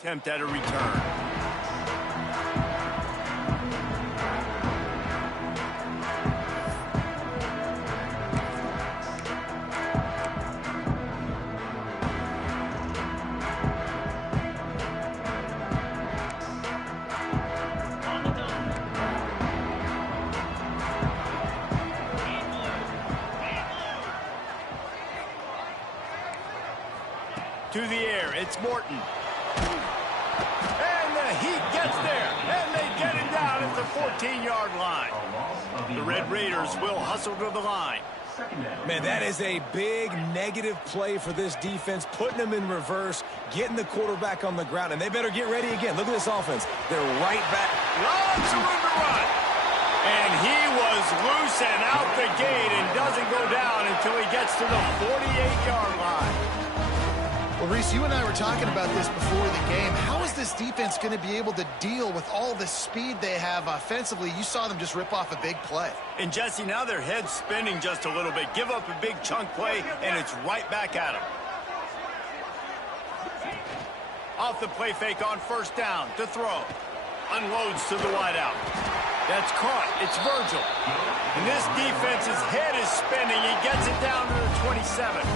Attempt at a return. To the air, it's Morton. And the Heat gets there, and they get it down at the 14-yard line. The Red Raiders will hustle to the line. Man, that is a big negative play for this defense, putting them in reverse, getting the quarterback on the ground, and they better get ready again. Look at this offense. They're right back. Lots of room to run. And he was loose and out the gate and doesn't go down until he gets to the 48-yard line. Well, Reese, you and I were talking about this before the game. How is this defense going to be able to deal with all the speed they have offensively? You saw them just rip off a big play. And, Jesse, now their head's spinning just a little bit. Give up a big chunk play, and it's right back at them. Off the play fake on first down to throw. Unloads to the wideout. That's caught. It's Virgil. And this defense's head is spinning. He gets it down to the 27.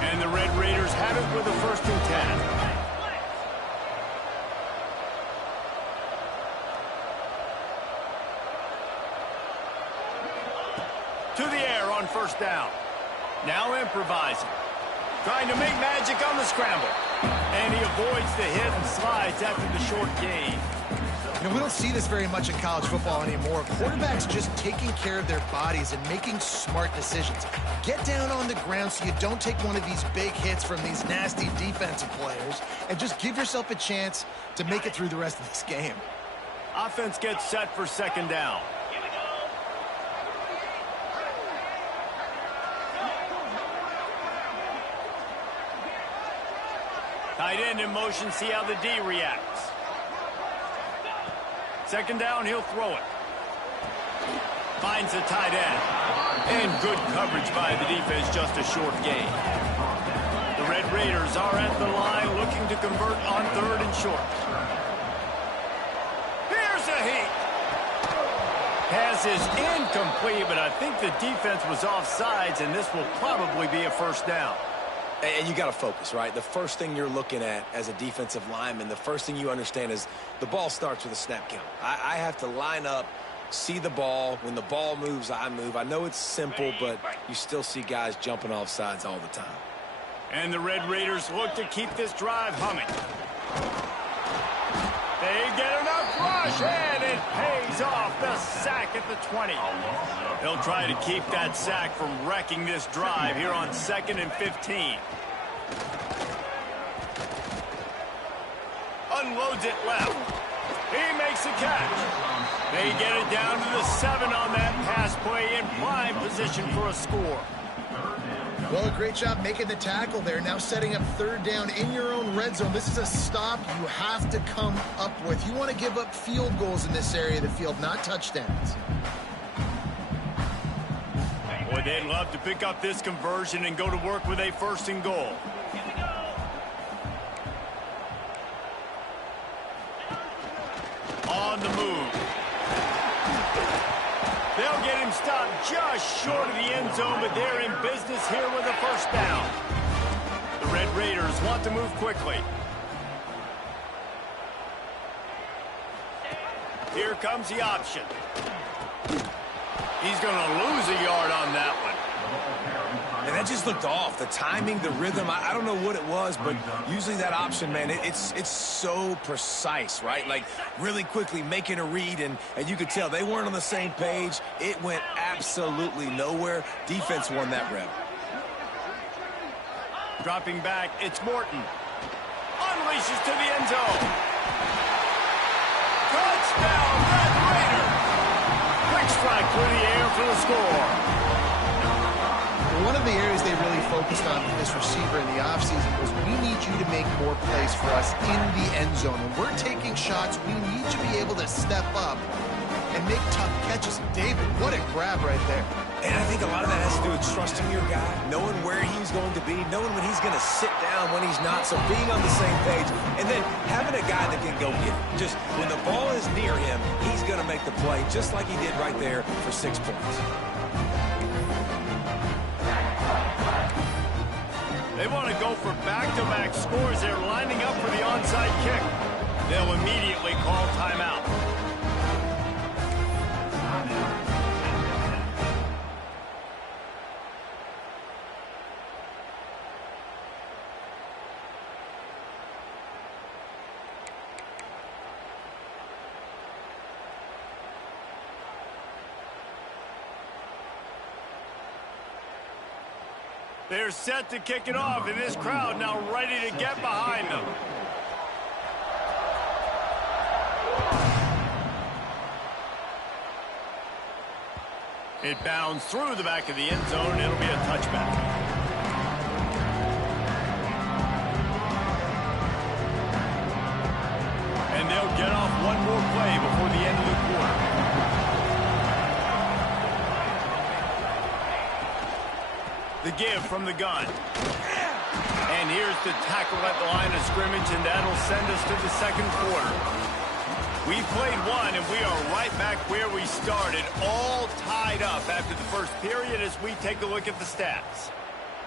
And the Red Raiders have it with a 1st and 10. To the air on first down. Now improvising. Trying to make magic on the scramble. And he avoids the hit and slides after the short gain. You know, we don't see this very much in college football anymore. Quarterbacks just taking care of their bodies and making smart decisions. Get down on the ground so you don't take one of these big hits from these nasty defensive players, and just give yourself a chance to make it through the rest of this game. Offense gets set for 2nd down. Tight end in motion, see how the D reacts. 2nd down, he'll throw it. Finds the tight end. And good coverage by the defense, just a short gain. The Red Raiders are at the line looking to convert on 3rd and short. Here's a Heat. Pass is incomplete, but I think the defense was offsides, and this will probably be a 1st down. And you got to focus, right? The first thing you're looking at as a defensive lineman, the first thing you understand is the ball starts with a snap count. I have to line up, see the ball. When the ball moves, I move. I know it's simple, but you still see guys jumping off sides all the time. And the Red Raiders look to keep this drive humming. They get enough rush, and it pays off. The sack at the 20. They'll try to keep that sack from wrecking this drive here on 2nd and 15. Unloads it left. He makes the catch. They get it down to the 7 on that pass play in prime position for a score. Well, a great job making the tackle there. Now setting up 3rd down in your own red zone. This is a stop you have to come up with. You want to give up field goals in this area of the field, not touchdowns. Boy, they'd love to pick up this conversion and go to work with a 1st and goal. On the move. They'll get him stopped just short of the end zone, but they're in business here with a 1st down. The Red Raiders want to move quickly. Here comes the option. He's going to lose a yard on that one. And that just looked off. The timing, the rhythm, I don't know what it was, but usually that option, man, it's so precise, right? Like, really quickly making a read, and you could tell they weren't on the same page. It went absolutely nowhere. Defense won that rep. Dropping back, it's Morton. Unleashes to the end zone. Touchdown, Red Raiders! Quick strike through the air for the score. One of the areas they really focused on with this receiver in the offseason was, we need you to make more plays for us in the end zone. When we're taking shots, we need you to be able to step up and make tough catches. David, what a grab right there. And I think a lot of that has to do with trusting your guy, knowing where he's going to be, knowing when he's going to sit down, when he's not, so being on the same page, and then having a guy that can go get it. Just when the ball is near him, he's going to make the play, just like he did right there for 6 points. They want to go for back-to-back scores. They're lining up for the onside kick. They'll immediately call timeout. They're set to kick it off, and this crowd now ready to get behind them. It bounds through the back of the end zone. It'll be a touchback. And they'll get off one more play before the end of the quarter. The give from the gun. And here's the tackle at the line of scrimmage, and that'll send us to the second quarter. We've played one, and we are right back where we started, all tied up after the first period as we take a look at the stats.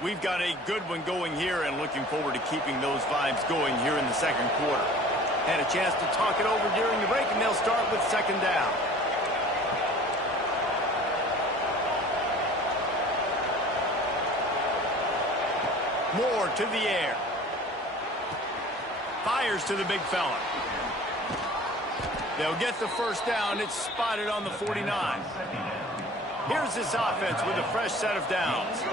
We've got a good one going here and looking forward to keeping those vibes going here in the second quarter. Had a chance to talk it over during the break, and they'll start with second down. Moore to the air. Fires to the big fella. They'll get the first down. It's spotted on the 49. Here's this offense with a fresh set of downs.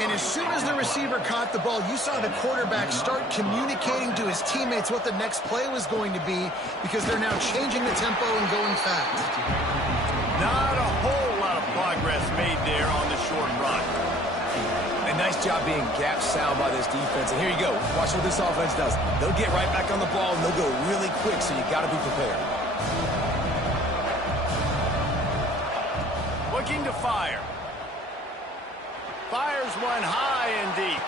And as soon as the receiver caught the ball, you saw the quarterback start communicating to his teammates what the next play was going to be, because they're now changing the tempo and going fast. Not a whole lot of progress made there on the short run. A nice job being gap sound by this defense. And here you go. Watch what this offense does. They'll get right back on the ball, and they'll go really quick, so you got to be prepared. Looking to fire. Fires one high and deep.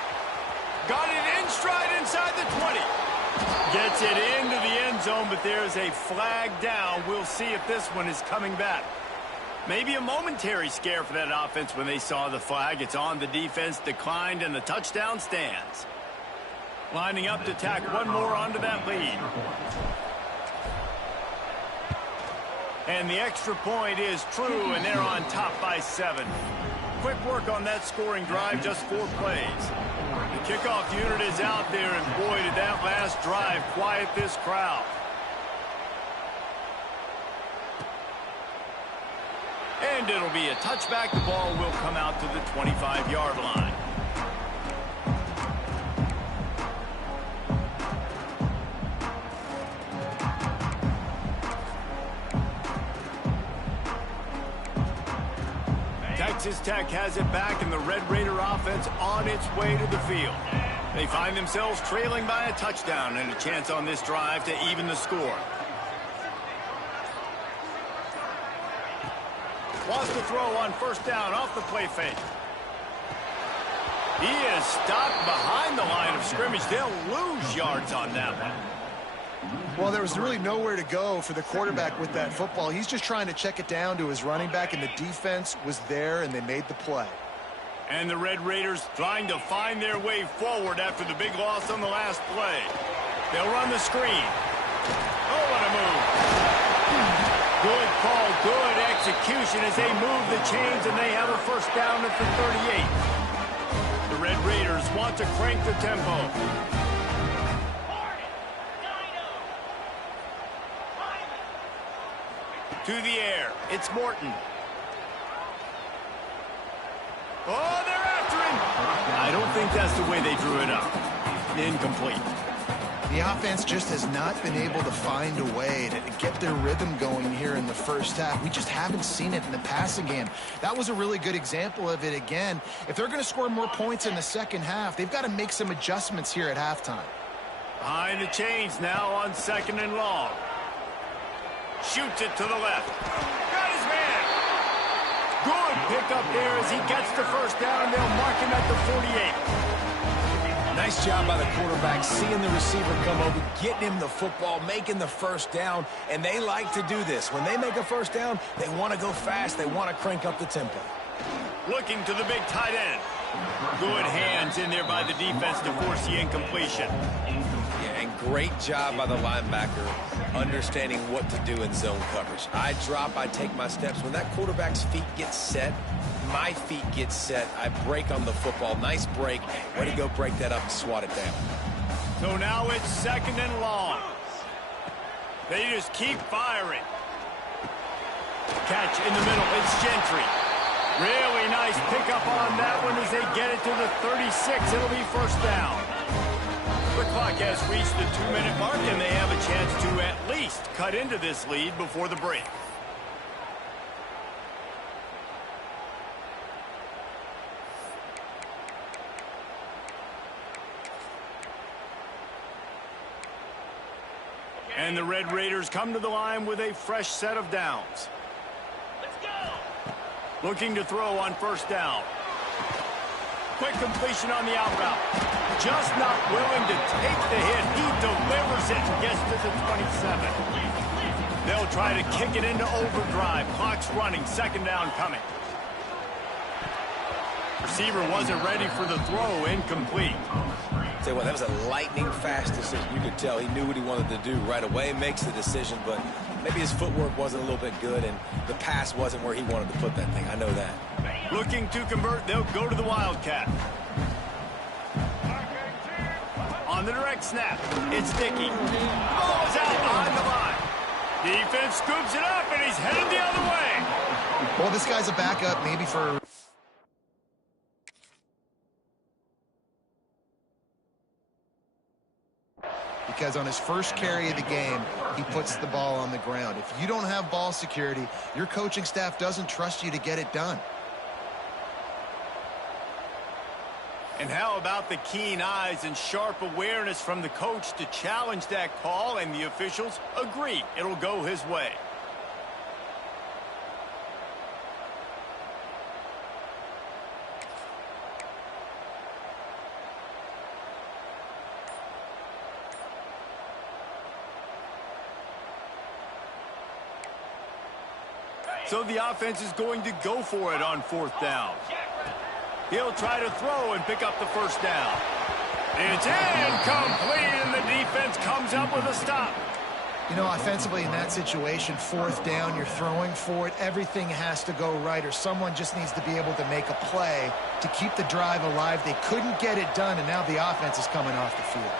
Got it in stride inside the 20. Gets it into the end zone, but there's a flag down. We'll see if this one is coming back. Maybe a momentary scare for that offense when they saw the flag. It's on the defense, declined, and the touchdown stands. Lining up to tack one more onto that lead. And the extra point is true, and they're on top by 7. Quick work on that scoring drive, just 4 plays. The kickoff unit is out there, and boy, did that last drive quiet this crowd. And it'll be a touchback. The ball will come out to the 25-yard line. Texas Tech has it back, and the Red Raider offense on its way to the field. They find themselves trailing by a touchdown and a chance on this drive to even the score. Wants to throw on first down off the play fake. He is stopped behind the line of scrimmage. They'll lose yards on that one. Well, there was really nowhere to go for the quarterback with that football. He's just trying to check it down to his running back, and the defense was there, and they made the play. And the Red Raiders trying to find their way forward after the big loss on the last play. They'll run the screen. Oh, what a move. Good call, good execution as they move the chains, and they have a first down at the 38. The Red Raiders want to crank the tempo. To the air, it's Morton. Oh, they're after him. I don't think that's the way they drew it up. Incomplete. The offense just has not been able to find a way to get their rhythm going here in the first half. We just haven't seen it in the passing game. That was a really good example of it again. If they're going to score more points in the second half, they've got to make some adjustments here at halftime. Behind the chains now on second and long. Shoots it to the left. Got his man. Good pick up there as he gets the first down. 48. Nice job by the quarterback, seeing the receiver come over, getting him the football, making the first down, and they like to do this. When they make a first down, they want to go fast. They want to crank up the tempo. Looking to the big tight end. Good hands in there by the defense to force the incompletion. Yeah, and great job by the linebacker understanding what to do in zone coverage. I drop, I take my steps. When that quarterback's feet get set, my feet get set, I break on the football. Nice break. Way to go break that up and swat it down. So now it's 2nd and long. They just keep firing. Catch in the middle. It's Gentry. Really nice pickup on that one as they get it to the 36. It'll be first down. The clock has reached the 2-minute mark, and they have a chance to at least cut into this lead before the break. And the Red Raiders come to the line with a fresh set of downs. Let's go! Looking to throw on first down. Quick completion on the out route. Just not willing to take the hit. He delivers it and gets to the 27. They'll try to kick it into overdrive. Clock's running. 2nd down coming. Receiver wasn't ready for the throw. Incomplete. Tell you what, that was a lightning-fast decision. You could tell he knew what he wanted to do right away, makes the decision, but maybe his footwork wasn't a little bit good, and the pass wasn't where he wanted to put that thing. I know that. Looking to convert, they'll go to the Wildcat. On the direct snap, it's Dickey. Ball is out behind the line. Defense scoops it up, and he's headed the other way. Well, this guy's a backup maybe for... because on his first carry of the game, he puts the ball on the ground. If you don't have ball security, your coaching staff doesn't trust you to get it done. And how about the keen eyes and sharp awareness from the coach to challenge that call, and the officials agree it'll go his way. So the offense is going to go for it on 4th down. He'll try to throw and pick up the first down. It's incomplete, and the defense comes up with a stop. You know, offensively in that situation, 4th down, you're throwing for it. Everything has to go right, or someone just needs to be able to make a play to keep the drive alive. They couldn't get it done, and now the offense is coming off the field.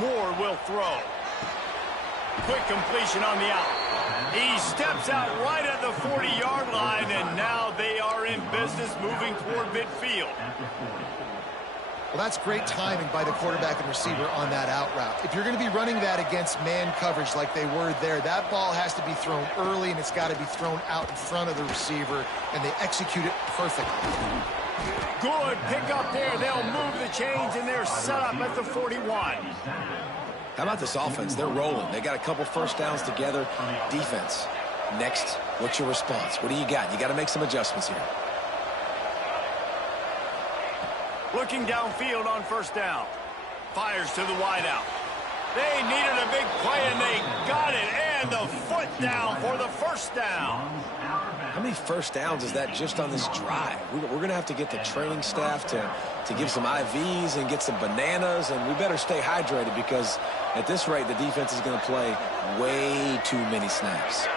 Moore will throw. Quick completion on the out. He steps out right at the 40-yard line, and now they are in business moving toward midfield. Well, that's great timing by the quarterback and receiver on that out route. If you're going to be running that against man coverage like they were there, that ball has to be thrown early, and it's got to be thrown out in front of the receiver, and they execute it perfectly. Good pick up there. They'll move the chains, and they're set up at the 41. How about this offense? They're rolling. They got a couple first downs together. Defense. Next, what's your response? What do you got? You got to make some adjustments here. Looking downfield on first down. Fires to the wideout. They needed a big play, and they got it. And the foot down for the first down. How many first downs is that just on this drive? We're going to have to get the training staff to give some IVs and get some bananas, and we better stay hydrated because at this rate, the defense is going to play way too many snaps.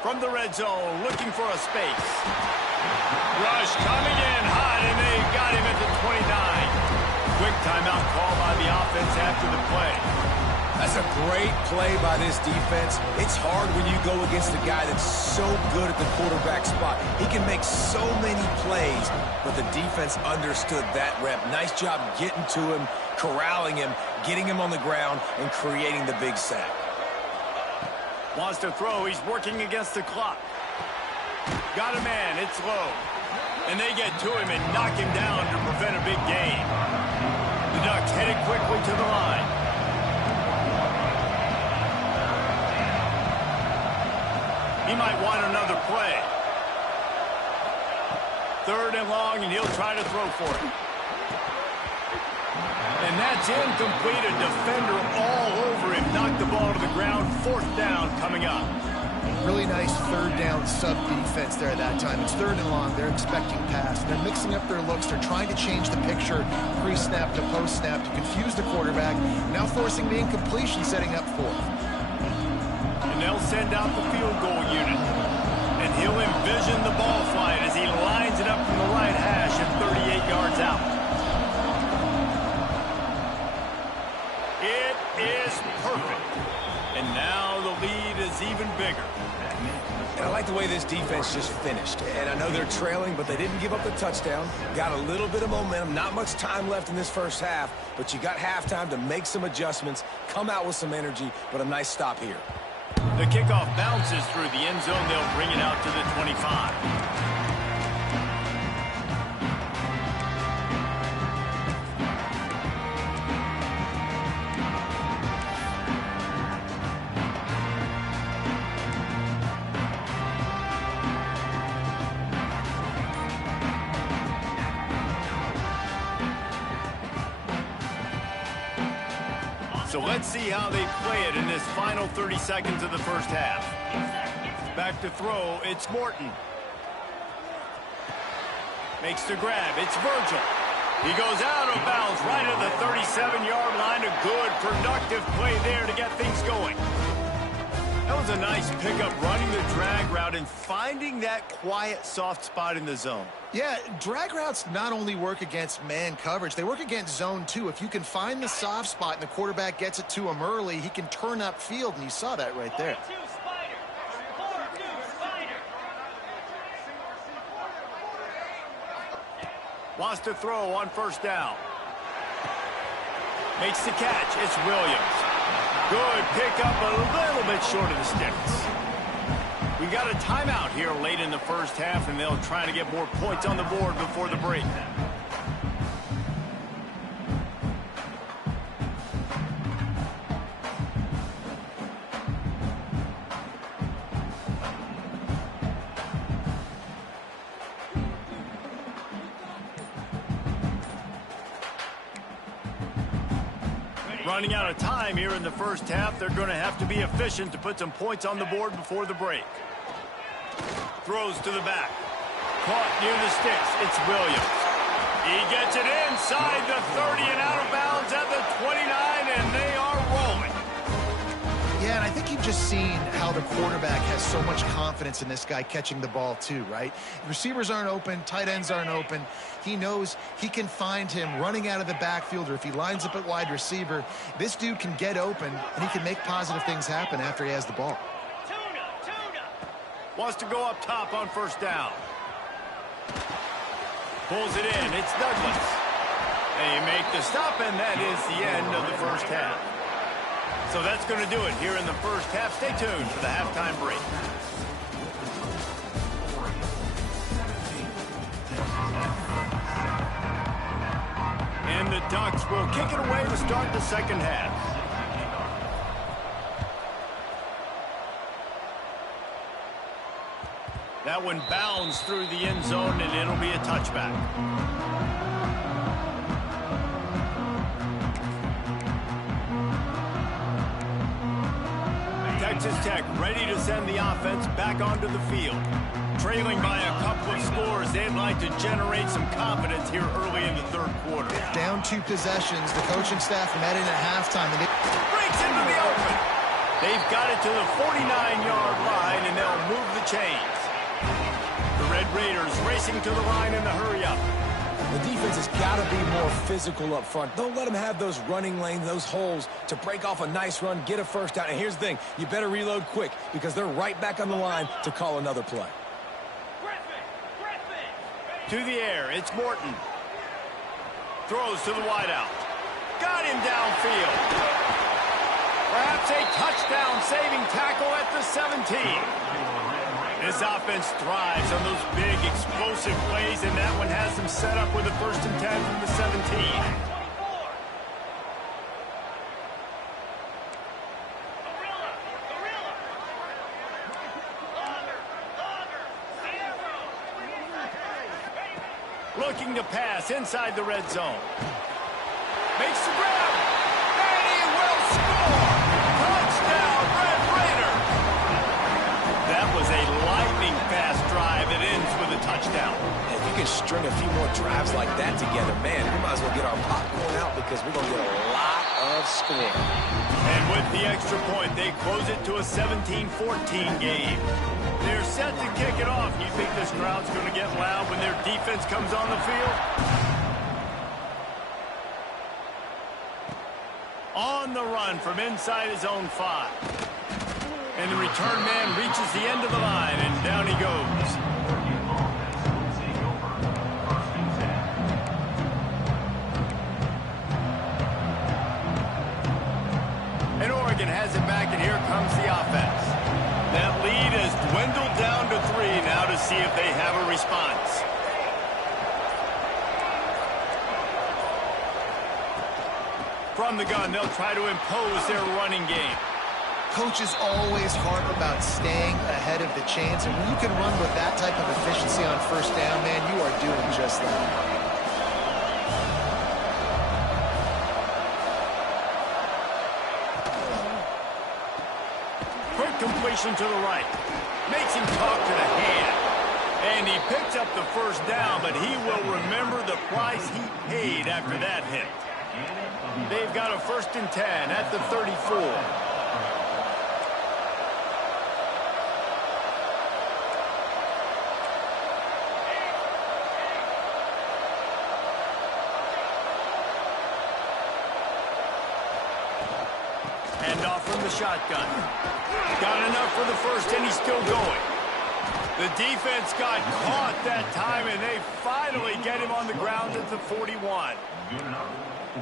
From the red zone, looking for a space. Rush coming in hot, and they got him at the 29. Quick timeout call by the offense after the play. That's a great play by this defense. It's hard when you go against a guy that's so good at the quarterback spot. He can make so many plays, but the defense understood that rep. Nice job getting to him, corralling him, getting him on the ground, and creating the big sack. Wants to throw. He's working against the clock. Got a man. It's low. And they get to him and knock him down to prevent a big gain. The Ducks headed quickly to the line. He might want another play. 3rd and long, and he'll try to throw for it. And that's incomplete. A defender all over him. Knocked the ball to the ground. 4th down coming up. Really nice 3rd down sub defense there at that time. It's 3rd and long. They're expecting pass. They're mixing up their looks. They're trying to change the picture pre-snap to post-snap to confuse the quarterback. Now forcing the incompletion, setting up 4th. And they'll send out the field goal unit. And he'll envision the ball flight as he lines it up from the right hash and 38 yards out. It is perfect. And now the lead is even bigger. And I like the way this defense just finished. And I know they're trailing, but they didn't give up the touchdown. Got a little bit of momentum. Not much time left in this first half, but you got halftime to make some adjustments, come out with some energy, but a nice stop here. The kickoff bounces through the end zone. They'll bring it out to the 25. So let's see how they play it in this final 30 seconds of the first half. Back to throw, it's Morton. Makes the grab, it's Virgil. He goes out of bounds right at the 37-yard line. A good, productive play there to get things going. That was a nice pickup, running the drag route and finding that quiet, soft spot in the zone. Yeah, drag routes not only work against man coverage, they work against zone too. If you can find the soft spot and the quarterback gets it to him early, he can turn upfield, and you saw that right there. Wants to throw on 1st down. Makes the catch. It's Williams. Good pickup, a little bit short of the sticks. We got a timeout here late in the first half, and they'll try to get more points on the board before the break. Running out of time here in the first half. They're going to have to be efficient to put some points on the board before the break. Throws to the back. Caught near the sticks. It's Williams. He gets it inside the 30 and out of bounds at the 29, and they are rolling. Yeah, and I think you've just seen how the quarterback has so much confidence in this guy catching the ball too, right? Receivers aren't open, tight ends aren't open. He knows he can find him running out of the backfield, or if he lines up at wide receiver, this dude can get open, and he can make positive things happen after he has the ball. Wants to go up top on 1st down. Pulls it in. It's Douglas. They make the stop, and that is the end of the first half. So that's going to do it here in the first half. Stay tuned for the halftime break. And the Ducks will kick it away to start the second half. That one bounds through the end zone, and it'll be a touchback. Texas Tech ready to send the offense back onto the field. Trailing by a couple of scores, they'd like to generate some confidence here early in the 3rd quarter. Down 2 possessions, the coaching staff met in at halftime. And breaks into the open. They've got it to the 49-yard line, and they'll move the chains. The Red Raiders racing to the line in the hurry-up. The defense has got to be more physical up front. Don't let them have those running lanes, those holes to break off a nice run, get a 1st down. And here's the thing, you better reload quick because they're right back on the line to call another play. To the air, it's Morton. Throws to the wideout. Got him downfield. Perhaps a touchdown-saving tackle at the 17. This offense thrives on those big, explosive plays, and that one has them set up with a 1st and 10 from the 17. Looking to pass inside the red zone. Makes the grab. And he will score. Touchdown, Red Raiders. That was a lightning-fast drive. It ends with a touchdown. If you can string a few more drives like that together, man, we might as well get our popcorn out because we're going to get a lot of scoring. And with the extra point, they close it to a 17-14 game. They're set to kick it off. You think this crowd's going to get loud when their defense comes on the field? On the run from inside his own 5. And the return man reaches the end of the line, and down he goes. And Oregon has it back, and here comes the offense. That lead has dwindled down to 3 now to see if they have a response. From the gun, they'll try to impose their running game. Coaches always harp about staying ahead of the chains, and when you can run with that type of efficiency on first down, man, you are doing just that. Quick completion to the right. Makes him talk to the hand. And he picks up the first down, but he will remember the price he paid after that hit. They've got a 1st and 10 at the 34. Handoff from the shotgun. Got enough for the first, and he's still going. The defense got caught that time, and they finally get him on the ground at the 41.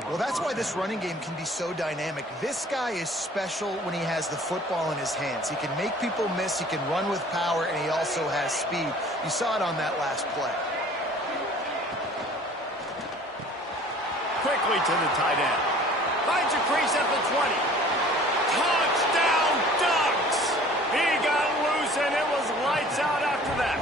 Well, that's why this running game can be so dynamic. This guy is special when he has the football in his hands. He can make people miss, he can run with power, and he also has speed. You saw it on that last play. Quickly to the tight end. Finds a crease at the 20. Touchdown Ducks! He got loose, and it was lights out after that.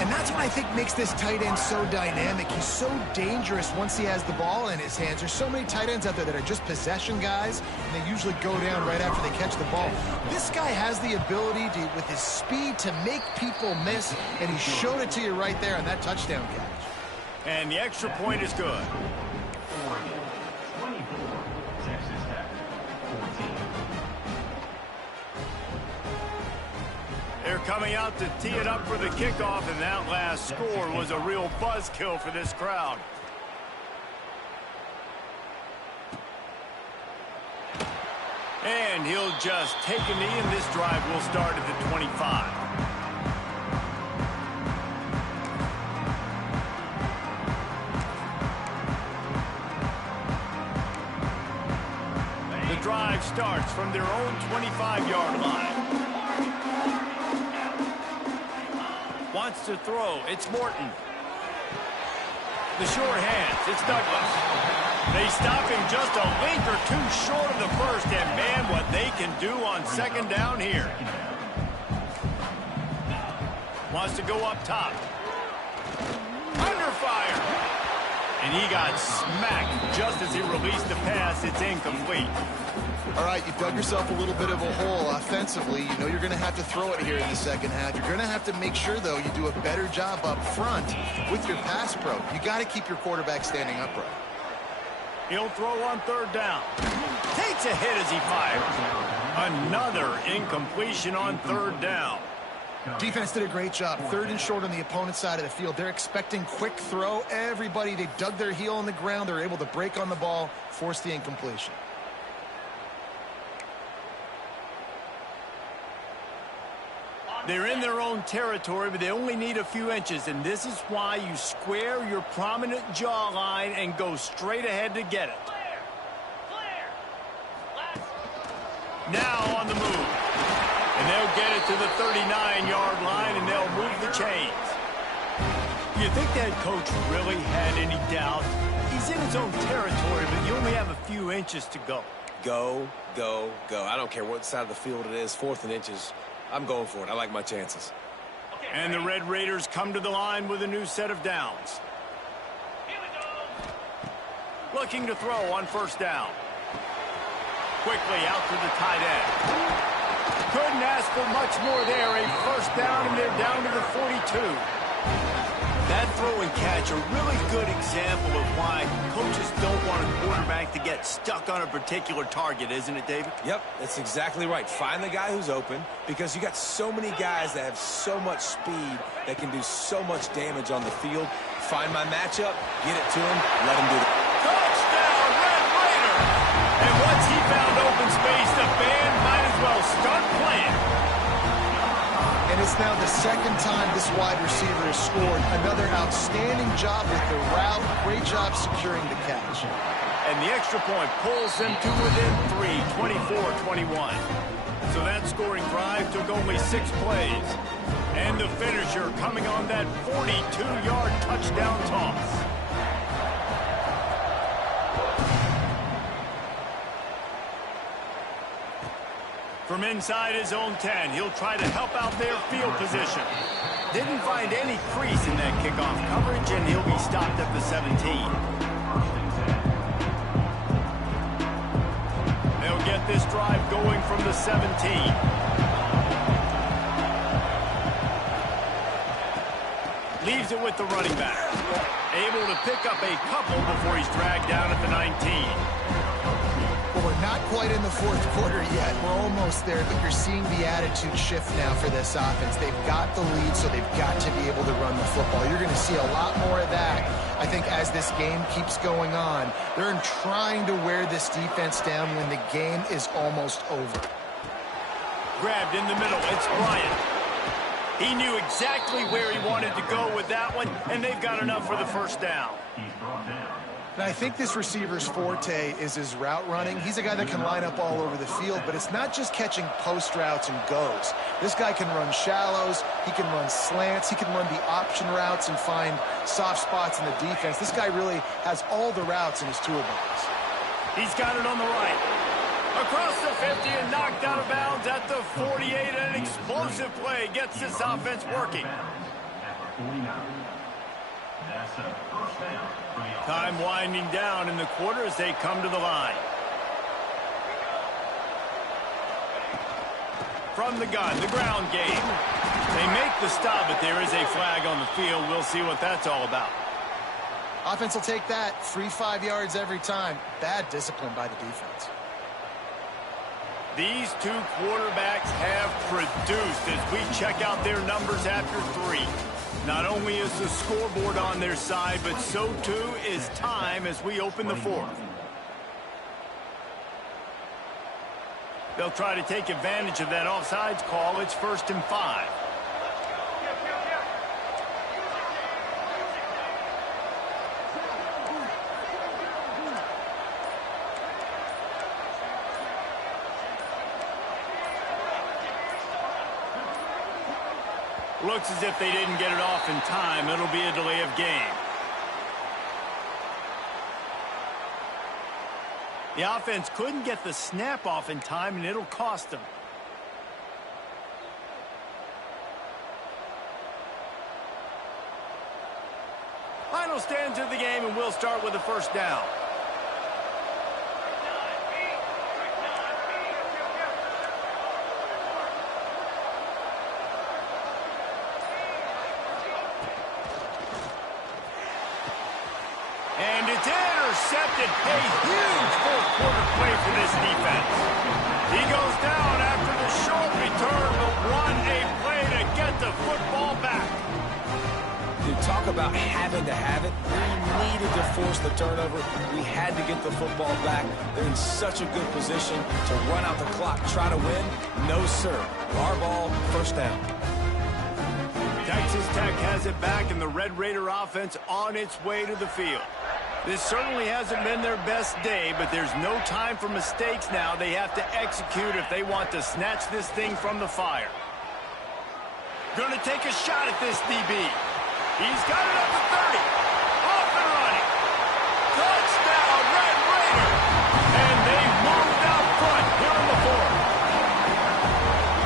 And that's what I think makes this tight end so dynamic. He's so dangerous once he has the ball in his hands. There's so many tight ends out there that are just possession guys, and they usually go down right after they catch the ball. This guy has the ability to, with his speed, to make people miss, and he showed it to you right there on that touchdown catch. And the extra point is good. They're coming out to tee it up for the kickoff, and that last score was a real buzzkill for this crowd. And he'll just take a knee, and this drive will start at the 25. The drive starts from their own 25-yard line. Wants to throw. It's Morton. The short hands. It's Douglas. They stop him just a link or two short of the first, and man, what they can do on 2nd down here. Wants to go up top. Under fire. And he got smacked just as he released the pass. It's incomplete. All right, you dug yourself a little bit of a hole offensively. You know you're going to have to throw it here in the 2nd half. You're going to have to make sure, though, you do a better job up front with your pass pro. You got to keep your quarterback standing upright. He'll throw on 3rd down. Takes a hit as he fires. Another incompletion on 3rd down. Defense did a great job. 3rd and short on the opponent's side of the field. They're expecting quick throw. Everybody, they dug their heel on the ground. They're able to break on the ball, force the incompletion. They're in their own territory, but they only need a few inches, and this is why you square your prominent jawline and go straight ahead to get it. Now on the move. And they'll get it to the 39-yard line, and they'll move the chains. You think that coach really had any doubt? He's in his own territory, but you only have a few inches to go. Go, go, go. I don't care what side of the field it is, 4th and inches. I'm going for it. I like my chances. And the Red Raiders come to the line with a new set of downs. Looking to throw on first down. Quickly out to the tight end. Couldn't ask for much more there. A first down, and they're down to the 42. That throw and catch, a really good example of why coaches don't want a quarterback to get stuck on a particular target, isn't it, David? Yep, that's exactly right. Find the guy who's open, because you got so many guys that have so much speed that can do so much damage on the field. Find my matchup, get it to him, let him do it. Touchdown, Red Raider! And once he found open space, the band might as well start playing. And it's now the second time this wide receiver has scored. Another outstanding job with the route. Great job securing the catch. And the extra point pulls them to within 3, 24-21. So that scoring drive took only 6 plays. And the finisher coming on that 42-yard touchdown toss. From inside his own 10, he'll try to help out their field position. Didn't find any crease in that kickoff coverage, and he'll be stopped at the 17. They'll get this drive going from the 17. Leaves it with the running back. Able to pick up a couple before he's dragged down at the 19. Well, we're not quite in the fourth quarter yet. We're almost there, but you're seeing the attitude shift now for this offense. They've got the lead, so they've got to be able to run the football. You're going to see a lot more of that, I think, as this game keeps going on. They're trying to wear this defense down when the game is almost over. Grabbed in the middle. It's Bryant. He knew exactly where he wanted to go with that one, and they've got enough for the first down. And I think this receiver's forte is his route running. He's a guy that can line up all over the field, but it's not just catching post routes and goes. This guy can run shallows, he can run slants, he can run the option routes and find soft spots in the defense. This guy really has all the routes in his toolbox. He's got it on the right. Across the 50 and knocked out of bounds at the 48. An explosive play gets this offense working. Time winding down in the quarter as they come to the line. From the gun, the ground game. They make the stop, but there is a flag on the field. We'll see what that's all about. Offense will take that. Free 5 yards every time. Bad discipline by the defense. These two quarterbacks have produced as we check out their numbers after 3. Not only is the scoreboard on their side, but so too is time as we open the fourth. They'll try to take advantage of that offsides call. It's 1st and 5. Looks as if they didn't get it off in time. It'll be a delay of game. The offense couldn't get the snap off in time, and it'll cost them. Final stands of the game, and we'll start with the first down. And it's intercepted. A huge fourth-quarter play for this defense. He goes down after the short return, but what a play to get the football back. You talk about having to have it. We needed to force the turnover. We had to get the football back. They're in such a good position to run out the clock, try to win. No, sir. Our ball, first down. Texas Tech has it back, and the Red Raider offense on its way to the field. This certainly hasn't been their best day, but there's no time for mistakes now. They have to execute if they want to snatch this thing from the fire. Going to take a shot at this DB. He's got it up to 30. Off and running. Touchdown, Red Raider. And they've moved out front here in the fourth.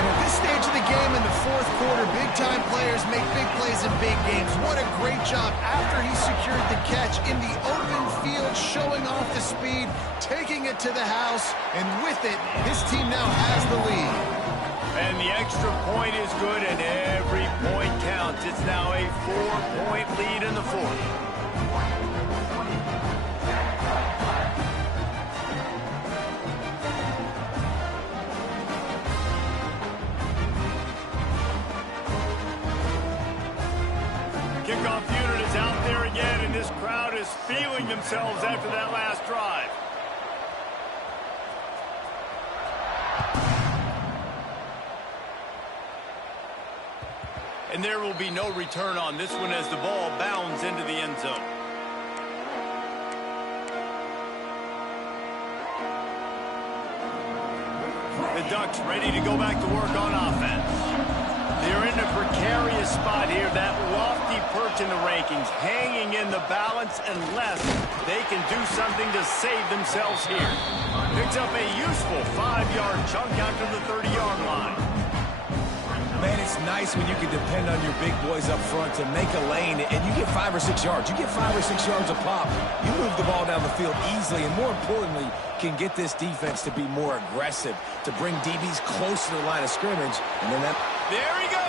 And at this stage of the game in the fourth fourth quarter, big-time players make big plays in big games. What a great job after he secured the catch in the open field, showing off the speed, taking it to the house, and with it, his team now has the lead. And the extra point is good, and every point counts. It's now a 4-point lead in the fourth. Kickoff unit is out there again, and this crowd is feeling themselves after that last drive. And there will be no return on this one as the ball bounds into the end zone. The Ducks ready to go back to work on offense. They're in a precarious spot here, that lofty perch in the rankings, hanging in the balance unless they can do something to save themselves here. Picks up a useful 5-yard chunk after the 30-yard line. Man, it's nice when you can depend on your big boys up front to make a lane, and you get 5 or 6 yards. You get 5 or 6 yards a pop. You move the ball down the field easily, and more importantly, can get this defense to be more aggressive, to bring DBs close to the line of scrimmage, and then that... There he goes!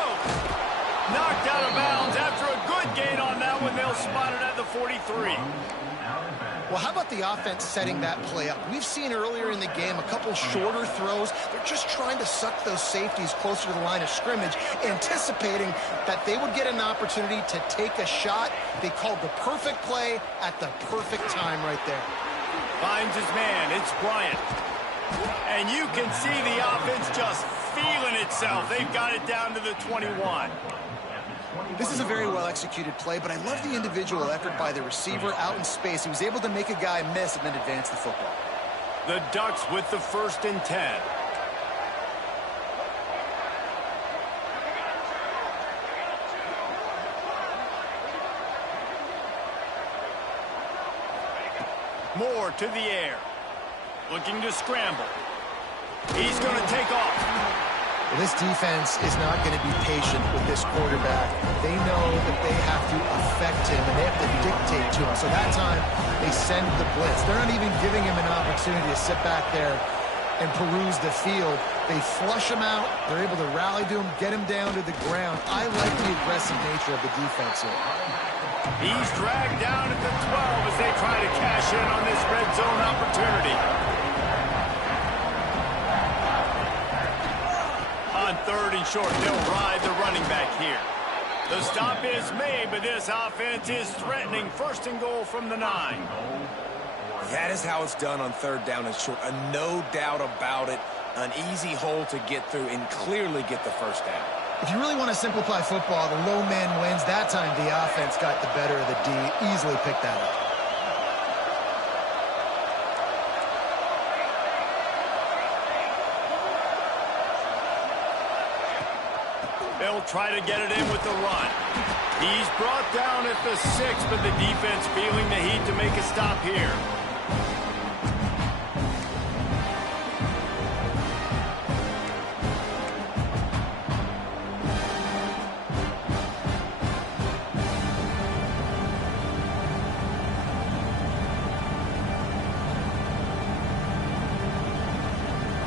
Knocked out of bounds after a good gain on that one. They'll spot it at the 43. Well, how about the offense setting that play up? We've seen earlier in the game a couple shorter throws. They're just trying to suck those safeties closer to the line of scrimmage, anticipating that they would get an opportunity to take a shot. They called the perfect play at the perfect time right there. Finds his man. It's Bryant. And you can see the offense just feeling itself. They've got it down to the 21. This is a very well-executed play, but I love the individual effort by the receiver out in space. He was able to make a guy miss and then advance the football. The Ducks with the 1st and 10. Moore to the air. Looking to scramble. He's going to take off. Well, this defense is not going to be patient with this quarterback. They know that they have to affect him, and they have to dictate to him. So that time, they send the blitz. They're not even giving him an opportunity to sit back there and peruse the field. They flush him out. They're able to rally to him, get him down to the ground. I like the aggressive nature of the defense here. He's dragged down at the 12 as they try to cash in on this red zone opportunity. On 3rd and short, they'll ride the running back here. The stop is made, but this offense is threatening 1st and goal from the 9. That is how it's done on 3rd down and short. No doubt about it. An easy hole to get through and clearly get the 1st down. If you really want to simplify football, the low man wins. That time, the offense got the better of the D. Easily picked that up. They'll try to get it in with the run. He's brought down at the 6, but the defense feeling the heat to make a stop here.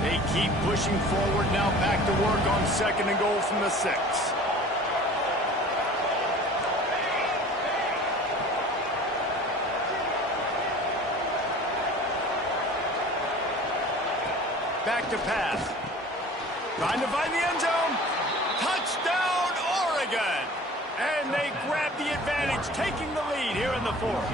They keep pushing forward now, back to work on 2nd and goal from the 6. Back to pass. Trying to find the end zone. Touchdown, Oregon! And they grab the advantage, taking the lead here in the 4th.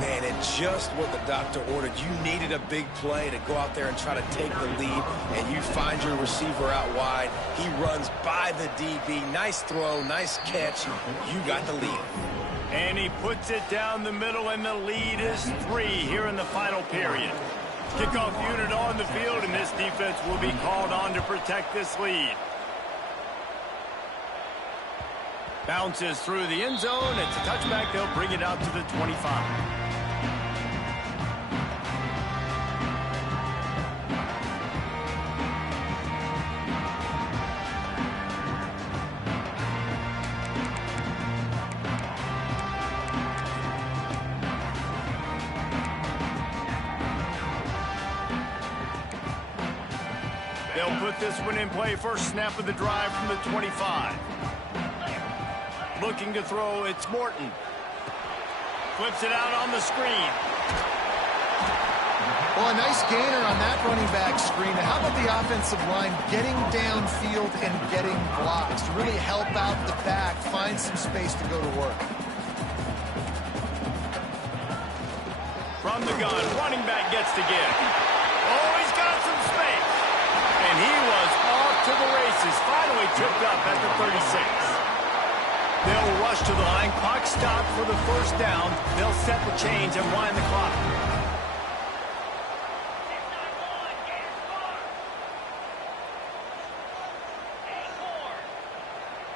Man, it's just what the doctor ordered. You needed a big play to go out there and try to take the lead, and you find your receiver out wide. He runs by the DB. Nice throw, nice catch. You got the lead. And he puts it down the middle, and the lead is 3 here in the final period. Kickoff unit on the field, and this defense will be called on to protect this lead. Bounces through the end zone. It's a touchback. They'll bring it out to the 25. They'll put this one in play. First snap of the drive from the 25. Looking to throw, it's Morton. Flips it out on the screen. Well, a nice gainer on that running back screen. How about the offensive line getting downfield and getting blocks to really help out the back, find some space to go to work? From the gun, running back gets to give. Oh, he's got some space. And he was off to the races. Finally tripped up at the 36. They'll rush to the line. Clock stop for the first down. They'll set the change and wind the clock.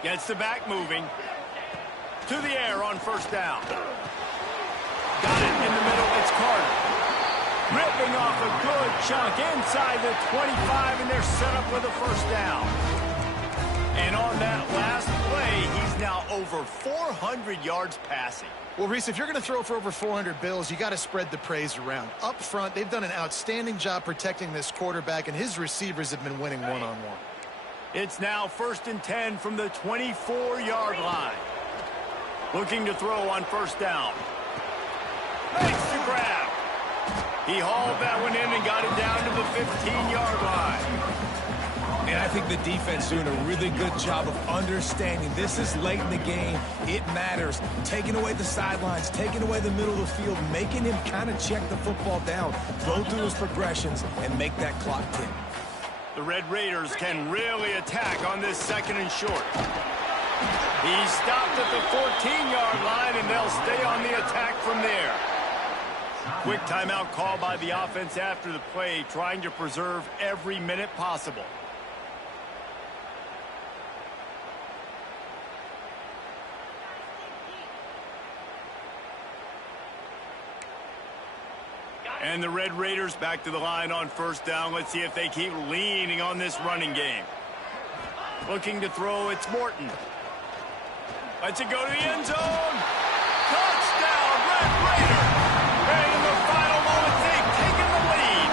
Gets the back moving. To the air on first down. Got it in the middle. It's Carter. Ripping off a good chunk inside the 25, and they're set up with a first down. And on that last play, he's now over 400 yards passing. Well, Reese, if you're going to throw for over 400 bills, you got to spread the praise around. Up front, they've done an outstanding job protecting this quarterback, and his receivers have been winning one-on-one. It's now 1st and 10 from the 24-yard line. Looking to throw on first down. Makes the grab. He hauled that one in and got it down to the 15-yard line. And I think the defense doing a really good job of understanding this is late in the game. It matters. Taking away the sidelines, taking away the middle of the field, making him kind of check the football down, go through his progressions, and make that clock tick. The Red Raiders can really attack on this 2nd and short. He stopped at the 14-yard line, and they'll stay on the attack from there. Quick timeout call by the offense after the play, trying to preserve every minute possible. And the Red Raiders back to the line on first down. Let's see if they keep leaning on this running game. Looking to throw, it's Morton. Lets it go to the end zone. Touchdown, Red Raiders! And in the final moments, they've taken the lead.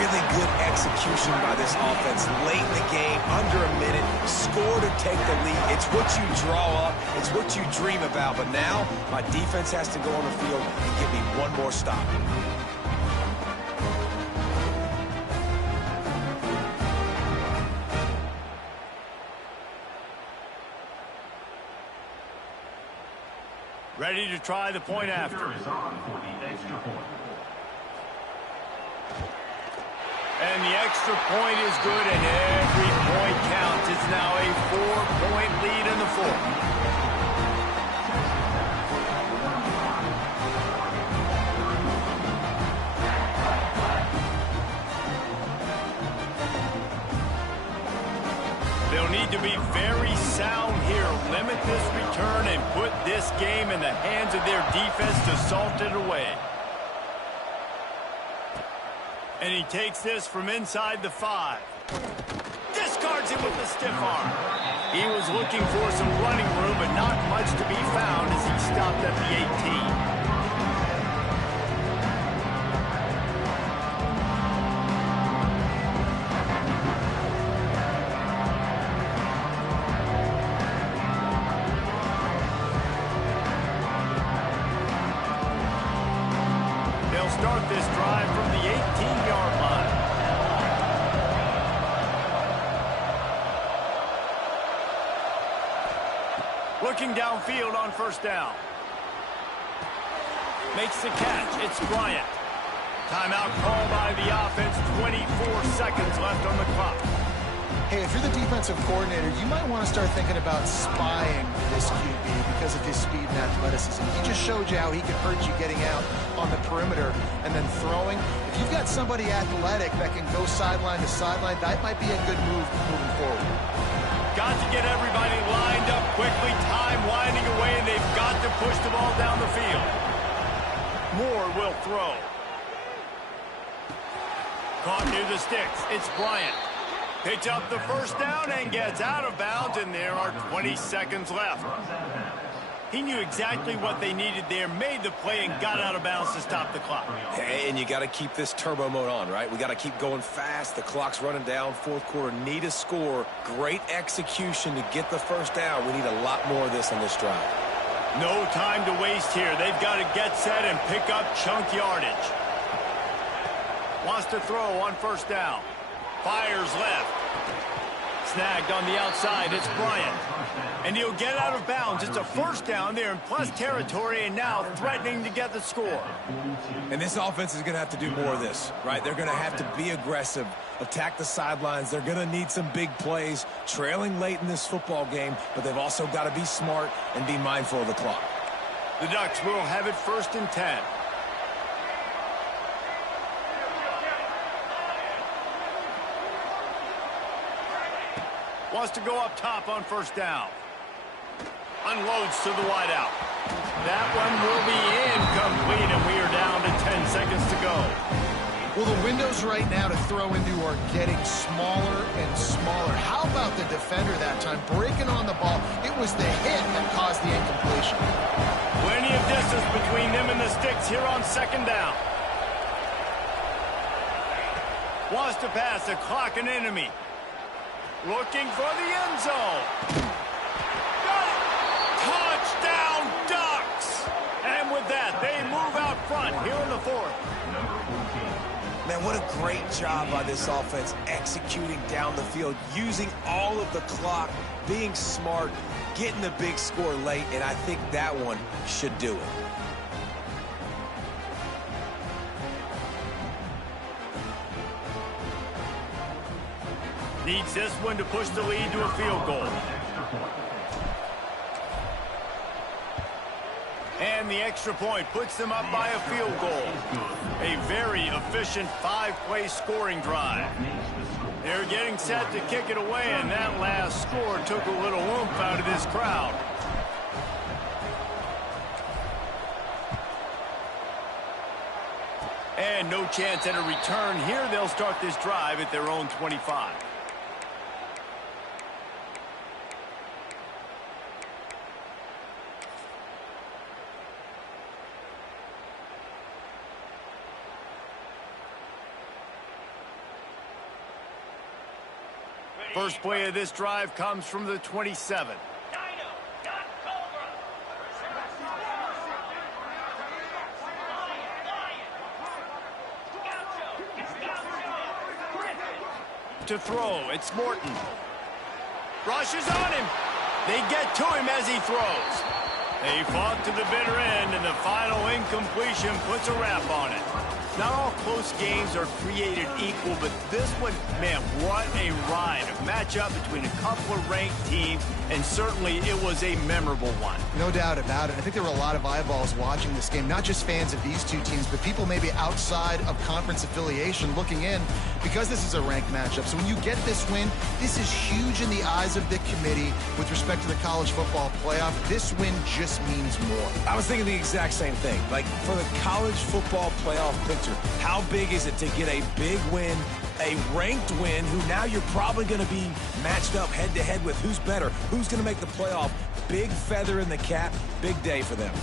Really good execution by this offense late in the game, under a minute, score to take the lead. It's what you draw up, it's what you dream about, but now my defense has to go on the field and give me one more stop. Ready to try the point after. And the extra point is good, and every point counts. It's now a 4-point lead in the fourth. They'll need to be very sound here, limit this return, and put this game in the hands of their defense to salt it away. And he takes this from inside the 5. Discards it with a stiff arm. He was looking for some running room, but not much to be found as he stopped at the 18. Start this drive from the 18-yard line. Looking downfield on first down. Makes the catch. It's Bryant. Timeout call by the offense. 24 seconds left on the clock. Hey, if you're the defensive coordinator, you might want to start thinking about spying this QB because of his speed and athleticism. He just showed you how he can hurt you getting out on the perimeter and then throwing. If you've got somebody athletic that can go sideline to sideline, that might be a good move moving forward. Got to get everybody lined up quickly. Time winding away, and they've got to push the ball down the field. Moore will throw. Caught near the sticks. It's Bryant. Picks up the first down and gets out of bounds, and there are 20 seconds left. He knew exactly what they needed there, made the play, and got out of bounds to stop the clock. And you got to keep this turbo mode on, right? We got to keep going fast. The clock's running down. Fourth quarter, need a score. Great execution to get the first down. We need a lot more of this on this drive. No time to waste here. They've got to get set and pick up chunk yardage. Wants to throw on first down. Fires left. Snagged on the outside. It's Bryant. And he'll get out of bounds. It's a first down there in plus territory, and now threatening to get the score. And this offense is going to have to do more of this, right? They're going to have to be aggressive, attack the sidelines. They're going to need some big plays, trailing late in this football game, but they've also got to be smart and be mindful of the clock. The Ducks will have it 1st and 10. Wants to go up top on first down. Unloads to the wideout. That one will be incomplete, and we are down to 10 seconds to go. Well, the windows right now to throw into are getting smaller and smaller. How about the defender that time breaking on the ball? It was the hit that caused the incompletion. Plenty of distance between them and the sticks here on 2nd down. Wants to pass a clock and enemy. Looking for the end zone. Got it. Touchdown, Ducks. And with that, they move out front here in the 4th. Man, what a great job by this offense executing down the field, using all of the clock, being smart, getting the big score late, and I think that one should do it. Needs this one to push the lead to a field goal. And the extra point puts them up by a field goal. A very efficient 5-play scoring drive. They're getting set to kick it away, and that last score took a little oomph out of this crowd. And no chance at a return here. They'll start this drive at their own 25. First play of this drive comes from the 27. To throw, it's Morton. Rushes on him. They get to him as he throws. They fought to the bitter end, and the final incompletion puts a wrap on it. Not all close games are created equal, but this one, man, what a ride. A matchup between a couple of ranked teams, and certainly it was a memorable one. No doubt about it. I think there were a lot of eyeballs watching this game, not just fans of these two teams, but people maybe outside of conference affiliation looking in because this is a ranked matchup. So when you get this win, this is huge in the eyes of the committee with respect to the college football playoff. This win just means more. I was thinking the exact same thing. Like, for the college football playoff picture, how big is it to get a big win, a ranked win, who now you're probably going to be matched up head-to-head with who's better, who's going to make the playoff. Big feather in the cap, big day for them.